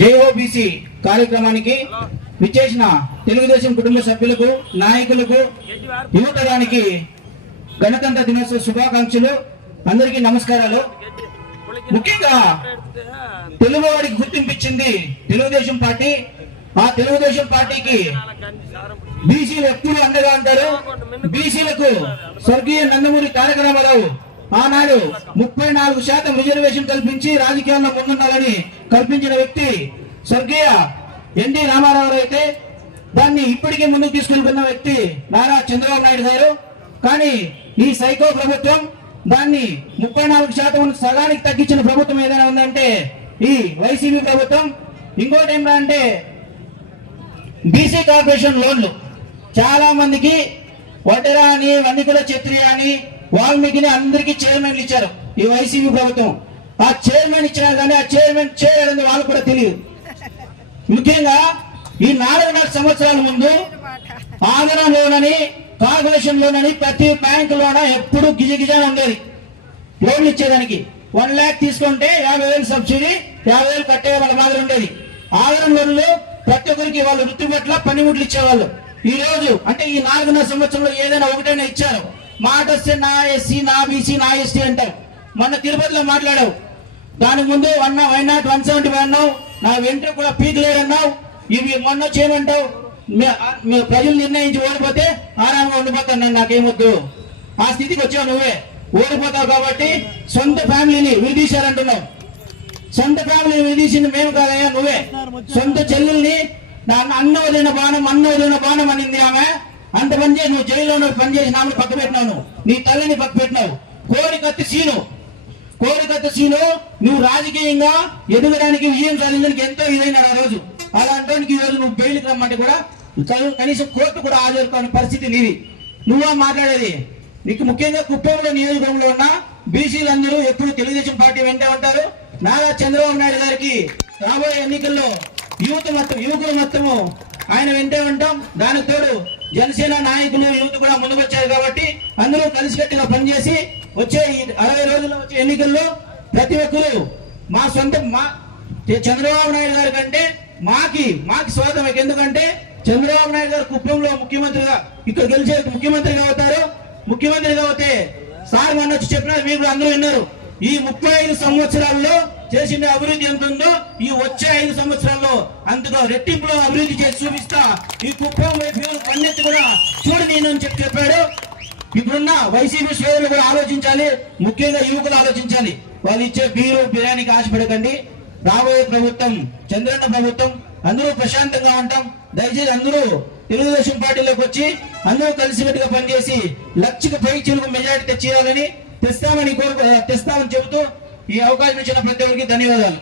జేఓబీసీ కార్యక్రమానికి విచ్చేసిన తెలుగుదేశం కుటుంబ సభ్యులకు, నాయకులకు, యువతరానికి గణతంత్ర దినోత్సవ శుభాకాంక్షలు. అందరికీ నమస్కారాలు. ముఖ్యంగా తెలుగువాడికి గుర్తింపించింది తెలుగుదేశం పార్టీ. ఆ తెలుగుదేశం పార్టీకి బీసీలు ఎప్పుడు అండగా ఉంటారు. బీసీలకు స్వర్గీయ నందమూరి తారక రామారావు ఆనాడు 34% రిజర్వేషన్ కల్పించి రాజకీయాల్లో ముందుండాలని కల్పించిన వ్యక్తి స్వర్గీయ ఎన్టీ రామారావు అయితే దాన్ని ఇప్పటికే ముందుకు తీసుకెళ్తున్న వ్యక్తి నారా చంద్రబాబు నాయుడు గారు. కానీ ఈ సైకో ప్రభుత్వం దాన్ని 34% సగానికి తగ్గించిన ప్రభుత్వం ఏదైనా ఉందంటే ఈ వైసీపీ ప్రభుత్వం. ఇంకోటి ఏమిటంటే బీసీ కార్పొరేషన్ లోన్లు చాలా మందికి వడ్డెరా అని, వన్నికుల క్షత్రియ అని, వాల్మీకిని అందరికీ చైర్మన్లు ఇచ్చారు ఈ వైసీపీ ప్రభుత్వం. ఆ చైర్మన్ ఇచ్చినా కానీ ఆ చైర్మన్ చేయడం వాళ్ళు కూడా తెలియదు. ముఖ్యంగా ఈ 4.5 సంవత్సరాల ముందు ఆదరణ లోనని, కార్పొరేషన్ లోనని ప్రతి బ్యాంకులోన ఎప్పుడు గిజగిజాన ఉండేది. లోన్లు ఇచ్చేదానికి 1 lakh తీసుకుంటే 50,000 సబ్సిడీ, 50,000 కట్టే వాళ్ళ మాదిరి ఉండేది. ఆదరణ లోన్లు ప్రతి ఒక్కరికి వాళ్ళు వృత్తి పట్ల పనిముట్లు ఇచ్చేవాళ్ళు. ఈ రోజు అంటే ఈ 4.5 సంవత్సరంలో ఏదైనా ఒకటైనా ఇచ్చారు. మాట వస్తే నా ఎస్సీ, నా బీసీ, నా ఎస్టీ అంటారు. మొన్న తిరుపతిలో మాట్లాడావు, దానికి ముందు వై నాట్ 175 అన్నావు, నా వెంట్రుక కూడా పీక్ లేదన్నావు. ఇవి మొన్న చేయమంటావు. ప్రజలు నిర్ణయించి ఓడిపోతే ఆరామంగా ఉండిపోతాను, నాకేమొద్దు. ఆ స్థితికి వచ్చావు నువ్వే. ఓడిపోతావు కాబట్టి సొంత ఫ్యామిలీని విడదీశారంటున్నావు. సొంత ఫ్యామిలీని విడదీసింది మేము కాదయ్యా, నువ్వే. సొంత చెల్లెల్ని అన్న వదిలిన బాణం అనింది ఆమె. అంత పనిచేసి నువ్వు జైల్లో పనిచేసి ఆమెను పక్క పెట్టినావు, నీ తల్లిని పక్క పెట్టినావు. కోరికత్తి సీను నువ్వు రాజకీయంగా ఎదగడానికి, విజయం సాధించడానికి ఎంతో ఇదైనాడు ఆ రోజు. అలాంటి ఈ రోజు నువ్వు బెయిల్కి రమ్మంటే కూడా కనీసం కోర్టు కూడా హాజరుకోని పరిస్థితి నీది. నువ్వా మాట్లాడేది? నీకు ముఖ్యంగా కుప్పంలో నియోజకవర్గంలో ఉన్న బీసీలు అందరూ ఎప్పుడు తెలుగుదేశం పార్టీ వెంటే ఉంటారు. నారా చంద్రబాబు నాయుడు గారికి రాబోయే ఎన్నికల్లో యువకులు మొత్తము ఆయన వెంటే ఉంటాం. దానికి తోడు జనసేన నాయకులు, యువత కూడా ముందుకు వచ్చారు కాబట్టి అందరూ కలిసికట్టుగా పనిచేసి వచ్చే 60 రోజుల్లో వచ్చే ఎన్నికల్లో ప్రతి ఒక్కరు మా చంద్రబాబు నాయుడు గారి కంటే మాకి స్వాగతం. ఎందుకంటే చంద్రబాబు నాయుడు గారు కుప్పంలో ముఖ్యమంత్రిగా, ఇక్కడ గెలిచే ముఖ్యమంత్రిగా అవుతారు. ముఖ్యమంత్రిగా అవుతే సార్ మొన్న వచ్చి చెప్పినారు, మీరు అందరూ విన్నారు. ఈ 35 సంవత్సరాల్లో చేసిన అభివృద్ధి ఎంత ఉందో ఈ వచ్చే 5 సంవత్సరాల్లో అంతగా రెట్టింపులో అభివృద్ధి చేసి చూపిస్తా. ఈ కుప్పం వైపు పన్నెత్తి కూడా చూడు నేను అని చెప్పాడు. ఇప్పుడున్న వైసీపీ శ్రేణులు కూడా ఆలోచించాలి, ముఖ్యంగా యువకులు ఆలోచించాలి. వాళ్ళు ఇచ్చే బిర్యానీకి ఆశపడకండి. రాబోయే ప్రభుత్వం చంద్రన్న ప్రభుత్వం, అందరూ ప్రశాంతంగా ఉంటాం. దయచేసి అందరూ తెలుగుదేశం పార్టీలోకి వచ్చి అందరూ కలిసికట్టుగా పనిచేసి 1,00,000కి పై చిలుకు మెజారిటీ తెచ్చేయాలని తెస్తామని చెబుతూ ఈ అవకాశం ఇచ్చిన ప్రతి ఒక్కరికి ధన్యవాదాలు.